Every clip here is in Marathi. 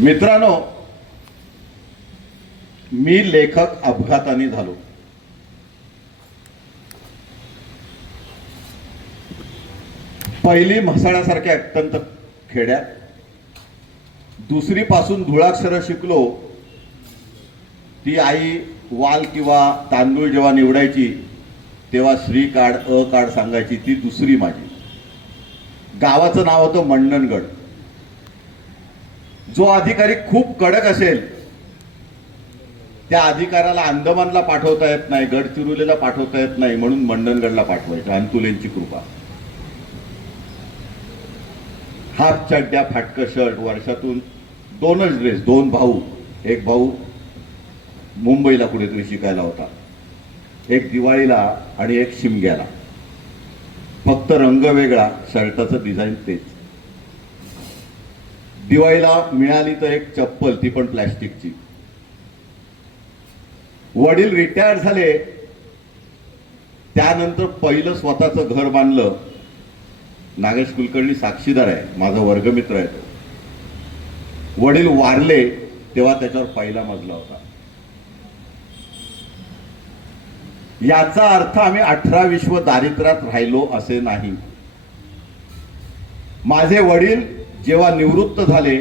मित्रांनो मी लेखक अपघाताने झालो. पहिली म्हसाळ्यासारख्या अत्यंत खेड्यात दुसरी पासून धुळाक्षर शिकलो ती आई वाल किंवा तांदूळ जेव्हा निवडायची तेव्हा श्री कार्ड अ कार्ड सांगायची ती दुसरी माझी. गावाचं नाव होतं मंडणगड. जो अधिकारी खूप कडक असेल त्या अधिकाऱ्याला अंदमानला पाठवता येत नाही गडचिरोलीला पाठवता येत नाही म्हणून मंडणगडला पाठवायचं. अंतुलेंची कृपा. हाफ चड्ड्या फाटकं शर्ट वर्षातून दोनच ड्रेस दोन भाऊ. एक भाऊ मुंबईला कुठेतरी शिकायला होता. एक दिवाळीला आणि एक शिमग्याला. फक्त रंग वेगळा शर्टाचं डिझाईन तेच. दिवाळीला मिळाली तर एक चप्पल ती पण प्लॅस्टिकची. वडील रिटायर झाले. त्यानंतर पहिलं स्वतःचं घर बांधलं. नागेश कुलकर्णी साक्षीदार आहे माझा वर्गमित्र आहे तो. वडील वारले तेव्हा त्याच्यावर पहिला मजला होता. याचा अर्थ आम्ही अठरा विश्व दारिद्र्यात राहिलो असे नाही. माझे वडील जेव्हा निवृत्त झाले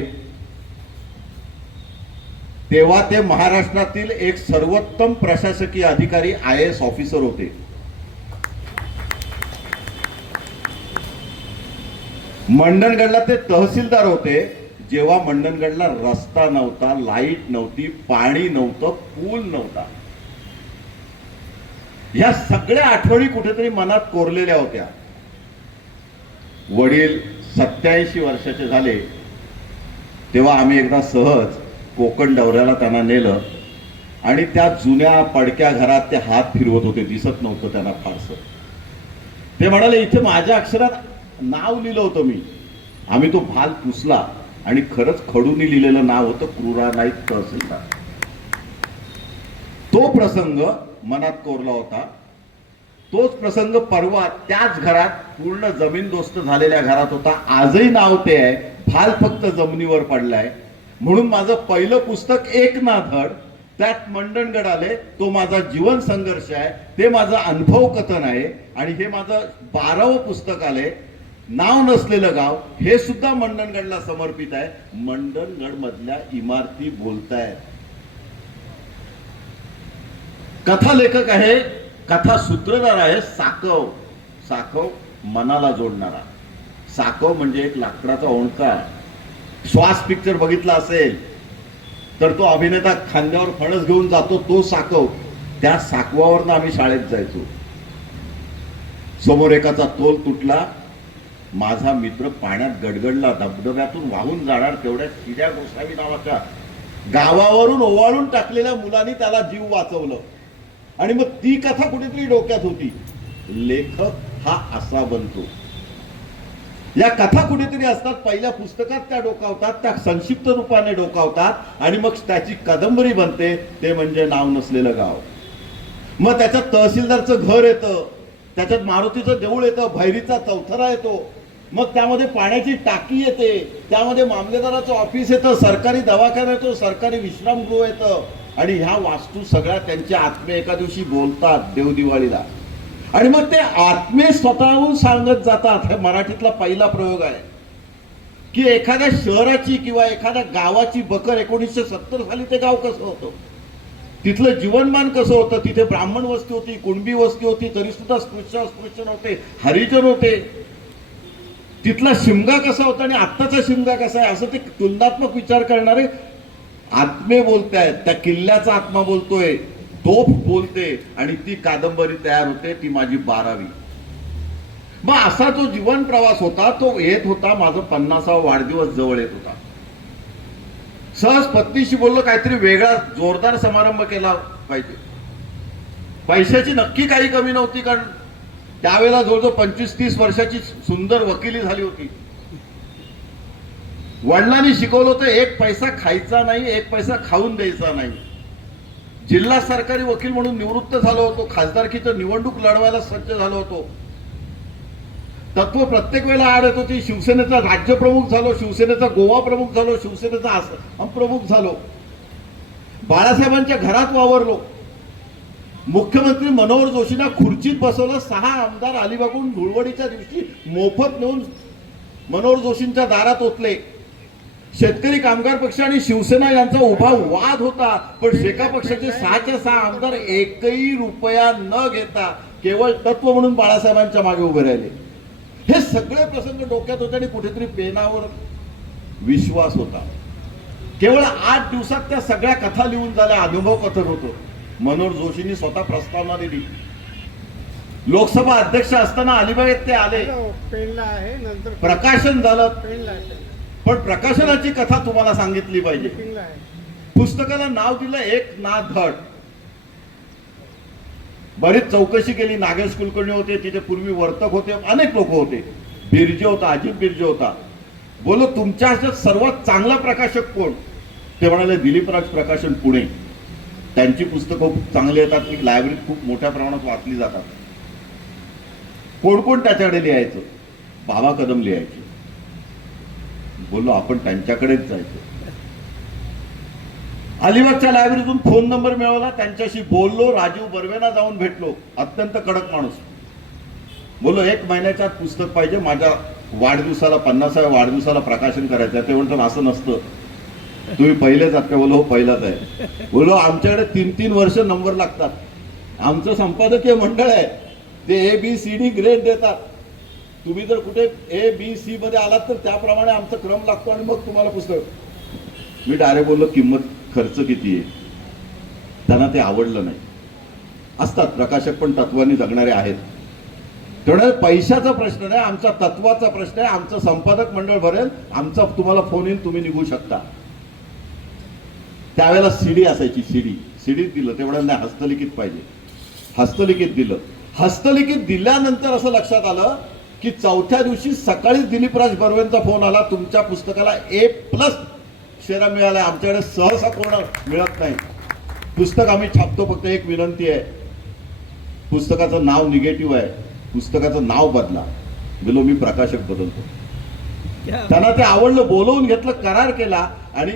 तेव्हा ते महाराष्ट्रातील एक सर्वोत्तम प्रशासकीय अधिकारी आय एस ऑफिसर होते. मंडणगडला ते तहसीलदार होते. जेव्हा मंडणगडला रस्ता नव्हता लाइट नव्हती पाणी नव्हतं पूल नव्हता. या सगळ्या आठवणी कुठेतरी मनात कोरलेल्या होत्या. वडील सत्याऐंशी वर्षाचे झाले तेव्हा आम्ही एकदा सहज कोकण दौऱ्याला त्यांना नेलं आणि त्या जुन्या पडक्या घरात ते हात फिरवत होते दिसत नव्हतं त्यांना फारसं. ते म्हणाले इथे माझ्या अक्षरात नाव लिहिलं होतं मी. आम्ही तो भाल पुसला आणि खरंच खडूनी लिहिलेलं नाव होतं क्रूरा नाईक तहसीलदार. तो प्रसंग मनात कोरला होता. तोच प्रसंग परवा त्याच घरात पूर्ण जमीनदोस्त झालेल्या घरात होता. आजही नाव ते आहे. फाल फक्त जमिनीवर पडलाय. म्हणून माझं पहिलं पुस्तक एक ना धड त्यात मंडणगड आले. तो माझा जीवन संघर्ष आहे. ते माझं अनुभव कथन आहे. आणि हे माझं बारावं पुस्तक आले नाव नसलेलं गाव हे सुद्धा मंडणगडला समर्पित आहे. मंडणगड मधल्या इमारती बोलतायत. कथा लेखक आहे कथा सूत्रधार आहे साकव. साकव मनाला जोडणारा. साकव म्हणजे एक लाकडाचा ओंडका श्वास पिक्चर बघितला असेल तर तो अभिनेता खांद्यावर फणस घेऊन जातो तो साकव. त्या साकवावरनं आम्ही शाळेत जायचो. समोर एकाचा तोल तुटला. माझा मित्र पाण्यात गडगडला धबधब्यातून वाहून जाणार तेवढ्या शिड्या गोसावी नावाच्या गावावरून ओवाळून टाकलेल्या मुलांनी त्याला जीव वाचवलं. आणि मग ती कथा कुठेतरी डोक्यात होती. लेखक हा असा बनतो. या कथा कुठेतरी असतात पहिल्या पुस्तकात त्या डोकावतात त्या संक्षिप्त रूपाने डोकावतात आणि मग त्याची कादंबरी बनते ते म्हणजे नाव नसलेलं गाव. मग त्याच्यात तहसीलदारचं घर येतं त्याच्यात मारुतीचं देऊळ येतं भैरीचा चौथरा येतो. मग त्यामध्ये पाण्याची टाकी येते त्यामध्ये मामलेदाराचं ऑफिस येतं सरकारी दवाखाना येतो सरकारी विश्रामगृह येतं. आणि ह्या वास्तू सगळ्या त्यांचे आत्मे एका दिवशी बोलतात देवदिवाळीला आणि मग ते आत्मे स्वतःहून सांगत जातात. हे मराठीतला पहिला प्रयोग आहे. की एखाद्या शहराची किंवा एखाद्या गावाची बकर एकोणीसशे सत्तर साली ते गाव कसं होतं? तिथलं जीवनमान कसं होतं? तिथे ब्राह्मण वस्ती होती कुणबी वस्ती होती तरी सुद्धा स्पृश्य अस्पृश्य नव्हते हरिजन होते. तिथला शिमगा कसा होता आणि आत्ताचा शिमगा कसा आहे? असं ते तुलनात्मक विचार करणारे आत्मे बोलतायत त्या किल्ल्याचा आत्मा बोलतोय तोफ बोलते आणि ती कादंबरी तयार होते ती माझी बारावी. मग असा जो जीवन प्रवास होता तो येत होता माझा पन्नासावा वाढदिवस जवळ येत होता. सहज पत्नीशी बोललो काहीतरी वेगळा जोरदार समारंभ केला पाहिजे. पैशाची नक्की काही कमी नव्हती कारण त्यावेळेला जवळजवळ पंचवीस तीस वर्षाची सुंदर वकिली झाली होती. वडिलांनी शिकवलं होतं एक पैसा खायचा नाही एक पैसा खाऊन द्यायचा नाही. जिल्हा सरकारी वकील म्हणून निवृत्त झालो होतो खासदारकीचं निवडणूक लढवायला सज्ज झालो होतो. तत्व प्रत्येक वेळेला आड येत होती. शिवसेनेचा राज्यप्रमुख झालो शिवसेनेचा गोवा प्रमुख झालो शिवसेनेचा आसाम प्रमुख झालो. बाळासाहेबांच्या घरात वावरलो. मुख्यमंत्री मनोहर जोशींना खुर्चीत बसवलं सहा आमदार अलिबागून धुळवडीच्या दिवशी मोफत नेऊन मनोहर जोशींच्या दारात ओतले. शेतकरी कामगार पक्ष आणि शिवसेना यांचा उभा वाद होता. पण शेका पक्षाचे सहाच्या सहा आमदार एकही रुपया न घेता केवळ तत्व म्हणून बाळासाहेबांच्या मागे उभे राहिले. हे सगळे प्रसंग डोक्यात होते आणि कुठेतरी पेनावर विश्वास होता. केवळ आठ दिवसात त्या सगळ्या कथा लिहून झाल्या अनुभव कथन होतं. मनोहर जोशींनी स्वतः प्रस्तावना दिली. लोकसभा अध्यक्ष असताना अलिबागेत ते आले. पेनला आहे नंतर प्रकाशन झालं. पण प्रकाशनाची कथा तुम्हाला सांगितली पाहिजे. पुस्तकाला नाव दिलं एक ना धड. बरीच चौकशी केली नागेश कुलकर्णी होते तिथे पूर्वी वर्तक होते अनेक लोक होते. बिरजे होता अजित बिरजे होता. बोलो तुमच्या सर्वात चांगला प्रकाशक कोण? ते म्हणाले दिलीप राज प्रकाशन पुणे. त्यांची पुस्तकं खूप चांगली येतात ती लायब्ररीत खूप मोठ्या प्रमाणात वाचली जातात. कोण कोण त्याच्याकडे लिहायचं? बाबा कदम लिहायचे. बोललो आपण त्यांच्याकडेच जायचं. अलिबागच्या लायब्ररीतून फोन नंबर मिळवला त्यांच्याशी बोललो राजीव बर्वेना जाऊन भेटलो. अत्यंत कडक माणूस. बोललो एक महिन्याच्या पुस्तक पाहिजे माझ्या वाढदिवसाला पन्नासाव्या वाढदिवसाला प्रकाशन करायचं आहे. ते म्हणतात असं नसतं. तुम्ही पहिलेच आहात. का बोलो हो पहिलाच आहे. बोलो आमच्याकडे तीन तीन वर्ष नंबर लागतात. आमचं संपादकीय मंडळ आहे. ते A B C D grade देतात. तुम्ही जर कुठे ए बी सी मध्ये आलात तर त्याप्रमाणे आमचा क्रम लागतो आणि मग तुम्हाला पुस्तक. मी डायरेक्ट बोललो किंमत खर्च किती आहे? त्यांना ते आवडलं नाही. असतात प्रकाशक पण तत्वांनी जगणारे आहेत. त्यामुळे पैशाचा प्रश्न नाही आमचा तत्वाचा प्रश्न आहे. आमचं संपादक मंडळ भरेल आमचा तुम्हाला फोन येईल तुम्ही निघू शकता. त्यावेळेला सीडी असायची सीडी सीडीत दिलं तेवढं नाही हस्तलिखित पाहिजे. हस्तलिखित दिलं. हस्तलिखित दिल्यानंतर असं लक्षात आलं की चौथ्या दिवशी सकाळीच दिलीपराज बर्वेंचा फोन आला. तुमच्या पुस्तकाला ए प्लस शेरा मिळाला आमच्याकडे सहसा कोण मिळत नाही. पुस्तक आम्ही छापतो. फक्त एक विनंती आहे. पुस्तकाचं नाव निगेटिव्ह आहे. पुस्तकाचं नाव बदला. गेलो मी प्रकाशक बदलतो. त्यांना ते आवडलं बोलवून घेतलं करार केला आणि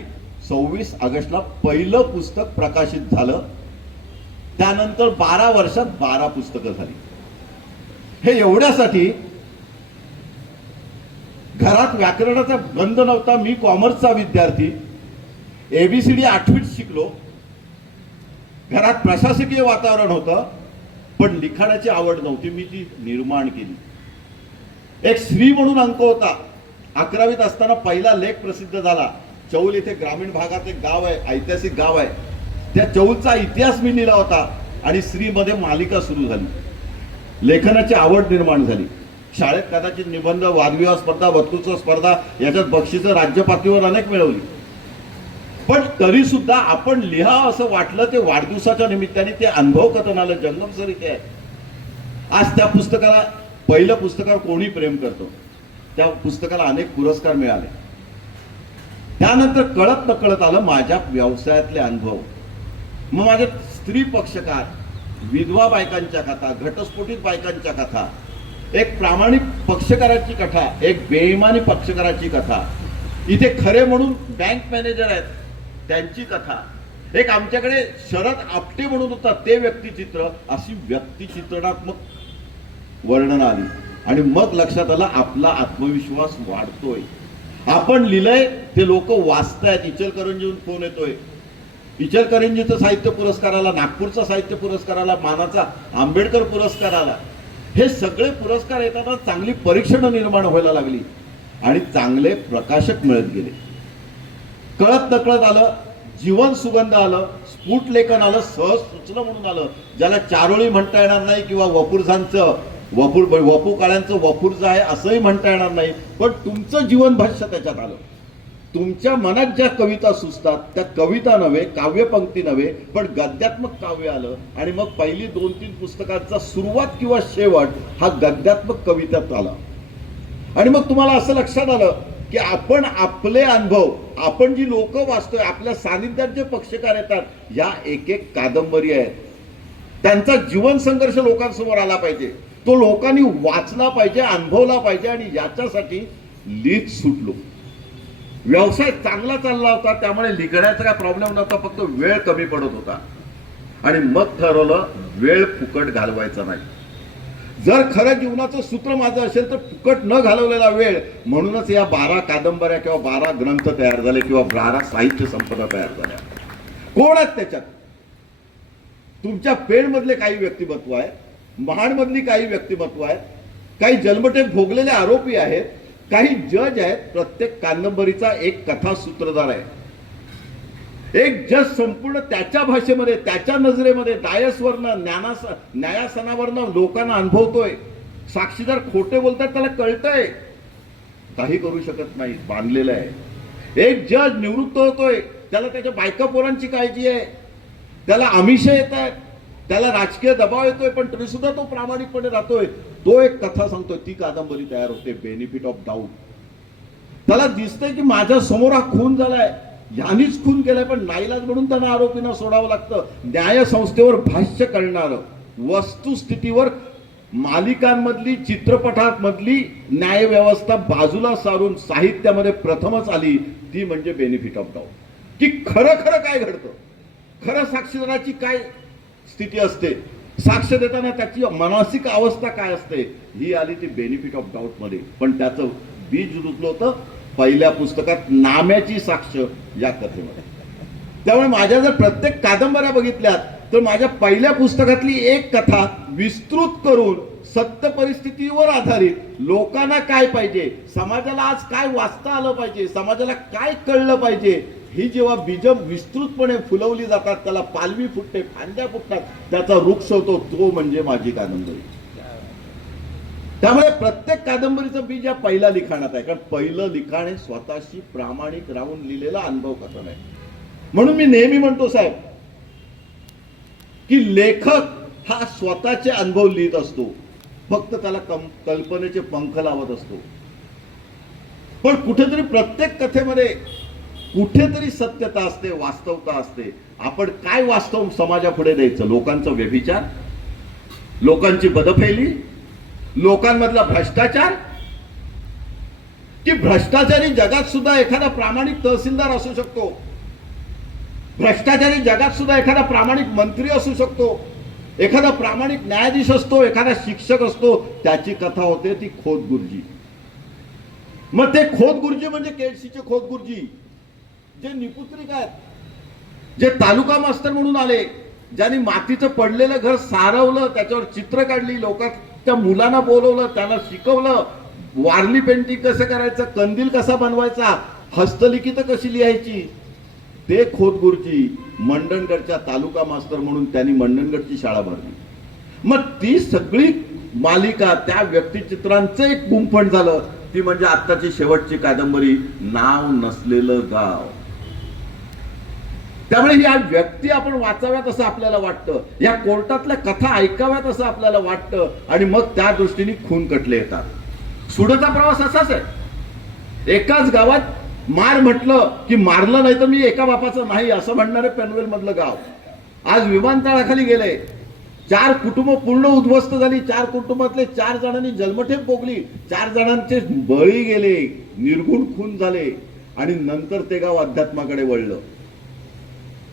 सव्वीस ऑगस्टला पहिलं पुस्तक प्रकाशित झालं. त्यानंतर बारा वर्षात बारा पुस्तकं झाली. हे एवढ्यासाठी घरात व्याकरणाचा गंध नव्हता. मी कॉमर्सचा विद्यार्थी. एबीसीडी आठवीत शिकलो. घरात प्रशासकीय वातावरण होतं पण लिखाणाची आवड नव्हती. मी ती निर्माण केली. एक श्री म्हणून अंक होता. अकरावीत असताना पहिला लेख प्रसिद्ध झाला. चौल इथे ग्रामीण भागात एक गाव आहे ऐतिहासिक गाव आहे. त्या चौलचा इतिहास मी लिहिला होता आणि श्रीमध्ये मालिका सुरू झाली. लेखनाची आवड निर्माण झाली. शाळेत कदाचित निबंध वादविवाद स्पर्धा वक्तृत्व स्पर्धा याच्यात बक्षिसं राज्य पातळीवर अनेक मिळवली. पण तरी सुद्धा आपण लिहा असं वाटलं ते वाढदिवसाच्या निमित्ताने ते अनुभव कथन आलं जंगम सर इथे आहे. आज त्या पुस्तकाला पहिलं पुस्तकावर कोणी प्रेम करतो? त्या पुस्तकाला अनेक पुरस्कार मिळाले. त्यानंतर कळत न कळत आलं माझ्या व्यवसायातले अनुभव. मग माझे स्त्री पक्षकार विधवा बायकांच्या कथा घटस्फोटित बायकांच्या कथा एक प्रामाणिक पक्षकाराची कथा एक बेईमानी पक्षकाराची कथा. इथे खरे म्हणून बँक मॅनेजर आहेत त्यांची कथा. एक आमच्याकडे शरद आपटे म्हणून होता ते व्यक्तिचित्र अशी व्यक्तिचित्रणात्मक वर्णन आली. आणि मग लक्षात आलं आपला आत्मविश्वास वाढतोय. आपण लिहिलंय ते लोक वाचतायत. इचलकरंजीहून फोन येतोय. इचलकरंजीचं साहित्य पुरस्कार आला नागपूरचा साहित्य पुरस्कार आला मानाचा आंबेडकर पुरस्कार आला हे सगळे पुरस्कार येताना चांगली परीक्षणं निर्माण व्हायला लागली. आणि चांगले प्रकाशक मिळत गेले. कळत नकळत आलं जीवन सुगंध आलं स्फुट लेखन आलं सहज सुचलं म्हणून आलं. ज्याला चारोळी म्हणता येणार नाही किंवा वपुरझांचं वपूर वपू काळ्यांचं वपूरचं आहे असंही म्हणता येणार नाही. पण तुमचं जीवन भाष्य त्याच्यात आलं. तुमच्या मनात ज्या कविता सुचतात त्या कविता नव्हे काव्यपंक्ती नव्हे पण गद्यात्मक काव्य आलं आणि मग पहिली दोन तीन पुस्तकांचा सुरुवात किंवा शेवट हा गद्यात्मक कवितेत आला. आणि मग तुम्हाला असं लक्षात आलं की आपण आपले अनुभव आपण जी लोक वाचतोय आपल्या सानिध्यात जे पक्षकार येतात या एक एक कादंबरी आहेत. त्यांचा जीवन संघर्ष लोकांसमोर आला पाहिजे. तो लोकांनी वाचला पाहिजे अनुभवला पाहिजे आणि याच्यासाठी लिहित सुटलो. व्यवसाय चांगला चालला होता त्यामुळे लिहिण्याचा काय प्रॉब्लेम नव्हता फक्त वेळ कमी पडत होता. आणि मग ठरवलं वेळ फुकट घालवायचा नाही. जर खरं जीवनाचं सूत्र माझं असेल तर फुकट न घालवलेला वेळ म्हणूनच या बारा कादंबऱ्या किंवा बारा ग्रंथ तयार झाले किंवा बारा साहित्य संपदा तयार झाल्या. कोण आहेत त्याच्यात? तुमच्या पेणमधले काही व्यक्तिमत्व आहे महाडमधली काही व्यक्तिमत्व आहेत काही जन्मठेप भोगलेले आरोपी आहेत काही जज आहेत प्रत्येक कादंबरीचा एक कथा सूत्रधार आहे. एक जज संपूर्ण त्याच्या भाषेमध्ये त्याच्या नजरेमध्ये डायसवरनं ज्ञानास न्यायासनावरनं लोकांना अनुभवतोय. साक्षीदार खोटे बोलतात त्याला कळतंय. काही करू शकत नाही बांधलेलं आहे. एक जज निवृत्त होतोय त्याला त्याच्या बायका पोरांची काळजी आहे. त्याला आमिष येत आहेत त्याला राजकीय दबाव येतोय पण तरी सुद्धा तो प्रामाणिकपणे राहतोय. तो एक कथा सांगतोय ती कादंबरी तयार होते बेनिफिट ऑफ डाऊट त्याला दिसतंय की माझ्यासमोर हा खून झालाय. यांनीच खून केलाय पण नाईलाज म्हणून त्यांना आरोपींना सोडावं लागतं. न्याय संस्थेवर भाष्य करणार. वस्तुस्थितीवर मालिकांमधली चित्रपटांमधली न्याय व्यवस्था बाजूला सारून साहित्यामध्ये प्रथमच आली ती म्हणजे बेनिफिट ऑफ डाऊट की खरं खरं काय घडतं? खरं साक्षीदाराची काय स्थिती असते. साक्ष देताना त्याची मानसिक अवस्था काय असते ही आली ती बेनिफिट ऑफ डाऊटमध्ये. पण त्याचं बीज रुजलं होतं पहिल्या पुस्तकात नाम्याची साक्ष या कथेमध्ये. त्यामुळे माझ्या जर प्रत्येक कादंबऱ्या बघितल्यात तर माझ्या पहिल्या पुस्तकातली एक कथा विस्तृत करून सत्य परिस्थितीवर आधारित लोकांना काय पाहिजे समाजाला आज काय वाचता आलं पाहिजे समाजाला काय कळलं पाहिजे ही जेव्हा बीज विस्तृतपणे फुलवली जातात त्याला पालवी फुटते फांद्या फुटतात त्याचा वृक्ष होतो तो म्हणजे माझी कादंबरी. त्यामुळे प्रत्येक कादंबरीचं बीज या पहिल्या लिखाणात आहे. कारण पहिलं लिखाण हे स्वतःशी प्रामाणिक राहून लिहिलेला अनुभव कथन आहे म्हणून मी नेहमी म्हणतो साहेब की लेखक हा स्वतःचे अनुभव लिहित असतो. फक्त त्याला कम कल्पनेचे पंख लावत असतो. पण कुठेतरी प्रत्येक कथेमध्ये कुठेतरी सत्यता असते वास्तवता असते. आपण काय वास्तव समाजापुढे द्यायचं? लोकांचा व्यभिचार? लोकांची बदफेली लोकांमधला भ्रष्टाचार? की भ्रष्टाचारी जगात सुद्धा एखादा प्रामाणिक तहसीलदार असू शकतो? भ्रष्टाचारी जगात सुद्धा एखादा प्रामाणिक मंत्री असू शकतो? एखादा प्रामाणिक न्यायाधीश असतो एखादा शिक्षक असतो त्याची कथा होते ती खोत गुरुजी मग ते खोत गुरुजी म्हणजे केळशीचे खोत गुरुजी जे निपुत्रिक आहेत जे तालुका मास्तर म्हणून आले ज्यांनी मातीचं पडलेलं घर सारवलं त्याच्यावर चित्र काढली लोकांच्या मुलांना बोलवलं त्यांना शिकवलं वारली पेंटिंग कसं करायचं कंदील कसा बनवायचा हस्तलिखित कशी लिहायची ते खोत गुरुजी मंडणगडच्या तालुका मास्तर म्हणून त्यांनी मंडणगडची शाळा भरली. मग ती सगळी मालिका त्या व्यक्तिचित्रांचं एक गुंफण झालं. ती म्हणजे आत्ताची शेवटची कादंबरी नाव नसलेलं गाव. त्यामुळे या व्यक्ती आपण वाचाव्यात असं आपल्याला वाटतं. या कोर्टातल्या कथा ऐकाव्यात असं आपल्याला वाटतं. आणि मग त्या दृष्टीने खून कटले येतात. सुडचा प्रवास असाच आहे. एकाच गावात मार म्हटलं की मारलं नाही तर मी एका बापाचं नाही असं म्हणणारे पनवेल मधलं गाव. आज विमानतळाखाली गेले. चार कुटुंब पूर्ण उद्ध्वस्त झाली. चार कुटुंबातले चार जणांनी जन्मठेप भोगली. चार जणांचे बळी गेले. निर्गुण खून झाले. आणि नंतर ते गाव अध्यात्माकडे वळलं.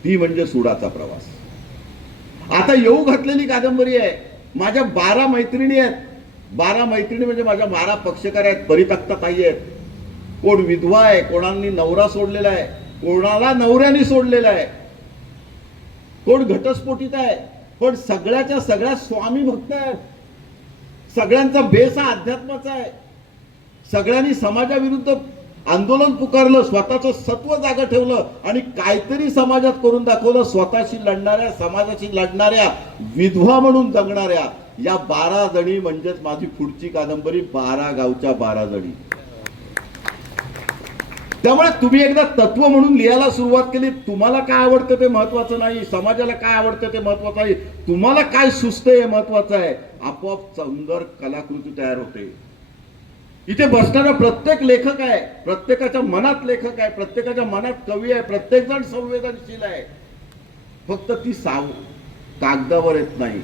ती म्हणजे सुडाचा प्रवास. आता येऊ घातलेली कादंबरी आहे. माझ्या बारा मैत्रिणी आहेत. बारा मैत्रिणी म्हणजे माझ्या बारा पक्षकार आहेत. परितक्ता ताई आहेत. कोण विधवा आहे कोणांनी नवरा सोडलेला आहे कोणाला नवऱ्याने सोडलेला आहे. कोण घटस्फोटित आहे. पण सगळ्याच्या सगळ्या स्वामी भक्त आहेत. सगळ्यांचा बेस हा अध्यात्माचा आहे. सगळ्यांनी समाजाविरुद्ध आंदोलन पुकारलं स्वतःचं सत्व जागा ठेवलं आणि काहीतरी समाजात करून दाखवलं स्वतःशी लढणाऱ्या समाजाशी लढणाऱ्या विधवा म्हणून जगणाऱ्या या बारा जणी म्हणजेच माझी पुढची कादंबरी बारा गावच्या बारा जणी. त्यामुळे तुम्ही एकदा तत्व म्हणून लिहायला सुरुवात केली तुम्हाला काय आवडतं ते महत्वाचं नाही समाजाला काय आवडतं ते महत्वाचं आहे तुम्हाला काय सुचतं हे महत्वाचं आहे आपोआप सुंदर कलाकृती तयार होते. इथे बसणारा प्रत्येक लेखक आहे प्रत्येकाच्या मनात लेखक आहे प्रत्येकाच्या मनात कवी आहे प्रत्येक जण संवेदनशील आहे. फक्त ती साव कागदावर येत नाही.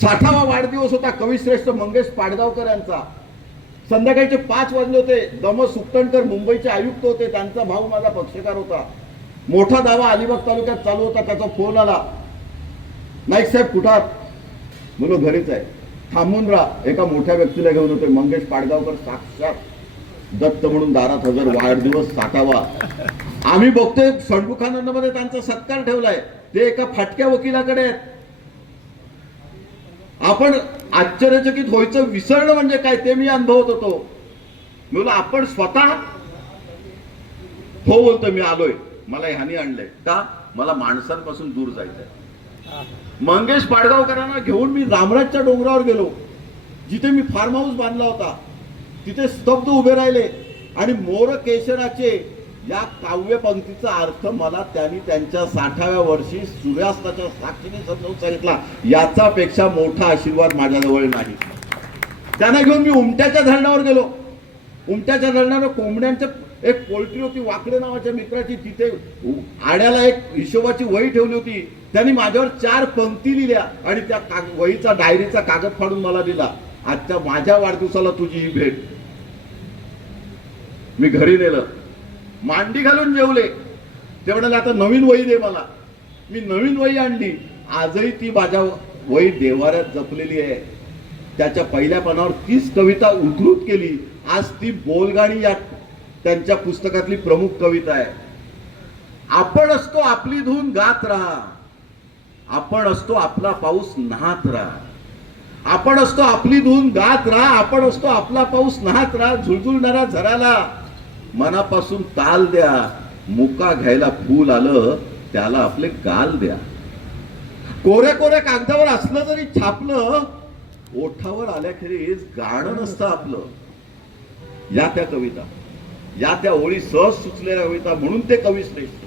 साठावा वाढदिवस होता कविश्रेष्ठ मंगेश पाडगावकर यांचा. संध्याकाळचे पाच वाजले होते दम सुकटणकर मुंबईचे आयुक्त होते त्यांचा भाऊ माझा पक्षकार होता. मोठा दावा अलिबाग तालुक्यात चालू होता त्याचा फोन आला. नाईक साहेब कुठात म्हणून घरीच आहे. थांबून राहा. एका मोठ्या व्यक्तीला घेऊन होते मंगेश पाडगावकर साक्षात दत्त म्हणून दारात हजर वाढदिवस साठावा. आम्ही बघतोय षणमुखानंदमध्ये त्यांचा सत्कार ठेवलाय. ते एका फाटक्या वकिलाकडे आहेत. आपण आश्चर्यचकित व्हायचं विसरणं म्हणजे काय ते मी अनुभवत होतो. मी आपण स्वतः? हो बोलतो मी आलोय. मला ह्यानी आणलंय. का? मला माणसांपासून दूर जायचंय. मंगेश पाडगावकरांना घेऊन मी रामराजच्या डोंगरावर गेलो. जिथे मी फार्म हाऊस बांधला होता. तिथे स्तब्ध उभे राहिले आणि मोर केशराचे या काव्य पंक्तीचा अर्थ मला त्यांनी त्यांच्या साठाव्या वर्षी सूर्यास्ताच्या साक्षीने समजावून सांगितला. याचापेक्षा मोठा आशीर्वाद माझ्याजवळ नाही. त्यांना घेऊन मी उमट्याच्या धरणावर गेलो. उमट्याच्या धरणावर कोंबड्यांच्या एक पोल्ट्री होती वाकडे नावाच्या मित्राची तिथे आड्याला एक हिशोबाची वही ठेवली होती. त्यांनी माझ्यावर चार पंक्ती लिहिल्या आणि त्या काग वहीचा डायरीचा कागद फाडून मला दिला. आजच्या माझ्या वाढदिवसाला तुझी ही भेट. मी घरी नेलं. मांडी घालून जेवले. ते म्हणाले आता नवीन वही दे मला. मी नवीन वही आणली. आजही ती माझ्या वही देवाऱ्यात जपलेली आहे. त्याच्या पहिल्या पानावर तीच कविता उद्धृत केली. आज ती बोलगाणी या त्यांच्या पुस्तकातली प्रमुख कविता आहे. आपण असतो आपली धून गात राहा. आपण असतो आपला पाऊस नाहत राहा. आपण असतो आपली धून गात राहा. आपण असतो आपला पाऊस नाहत राहा. झुळझुळणारा झराला मनापासून ताल द्या. मुका घ्यायला फूल आलं त्याला आपले गाल द्या. कोऱ्या कोऱ्या कागदावर असलं जरी छापलं ओठावर आल्याखेरीज गाणं नसतं आपलं. या त्या कविता. या त्या ओळी सहज सुचलेल्या कविता म्हणून ते कवी श्रेष्ठ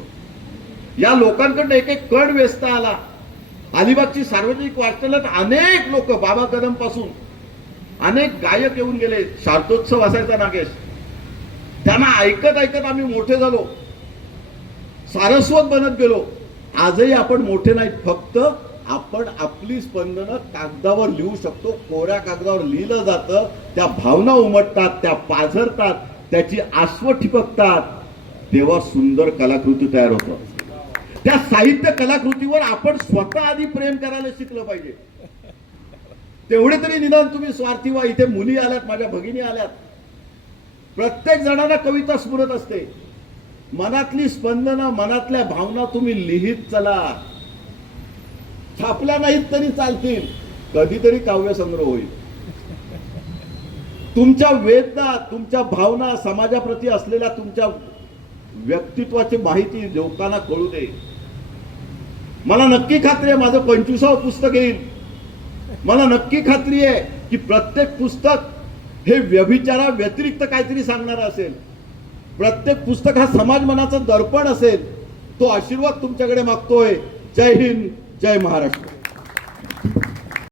या लोकांकडनं एक एक कण वेचता आला. अलिबागची सार्वजनिक वाचनालयात अनेक लोक बाबा कदमपासून अनेक गायक येऊन गेले. शारदोत्सव असायचा नागेश. त्यांना ऐकत ऐकत आम्ही मोठे झालो. सारस्वत बनत गेलो. आजही आपण मोठे नाहीत. फक्त आपण आपली स्पंदनं कागदावर लिहू शकतो. कोऱ्या कागदावर लिहिलं जातं. त्या भावना उमटतात त्या पाझरतात. त्याची आस्व ठिपकतात. तेव्हा सुंदर कलाकृती तयार होतं. त्या साहित्य कलाकृतीवर आपण स्वतः आधी प्रेम करायला शिकलं पाहिजे. तेवढे तरी निदान तुम्ही स्वार्थी व्हा. इथे मुली आल्यात माझ्या भगिनी आल्यात. प्रत्येक जणाला कविता स्फुरत असते. मनातली स्पंदनं मनातल्या भावना तुम्ही लिहित चला. छापल्या नाहीत तरी चालतील. कधीतरी काव्य संग्रह होईल. तुमच्या वेदना तुमच्या भावना समाजाप्रती असलेल्या तुमच्या व्यक्तित्वाची माहिती लोकांना कळू दे. मला नक्की खात्री आहे माझं पंचवीसावं पुस्तक येईल. मला नक्की खात्री आहे की प्रत्येक पुस्तक हे व्यभिचारा व्यतिरिक्त काहीतरी सांगणार असेल. प्रत्येक पुस्तक हा समाज मनाचं दर्पण असेल. तो आशीर्वाद तुमच्याकडे मागतोय. जय हिंद जय महाराष्ट्र.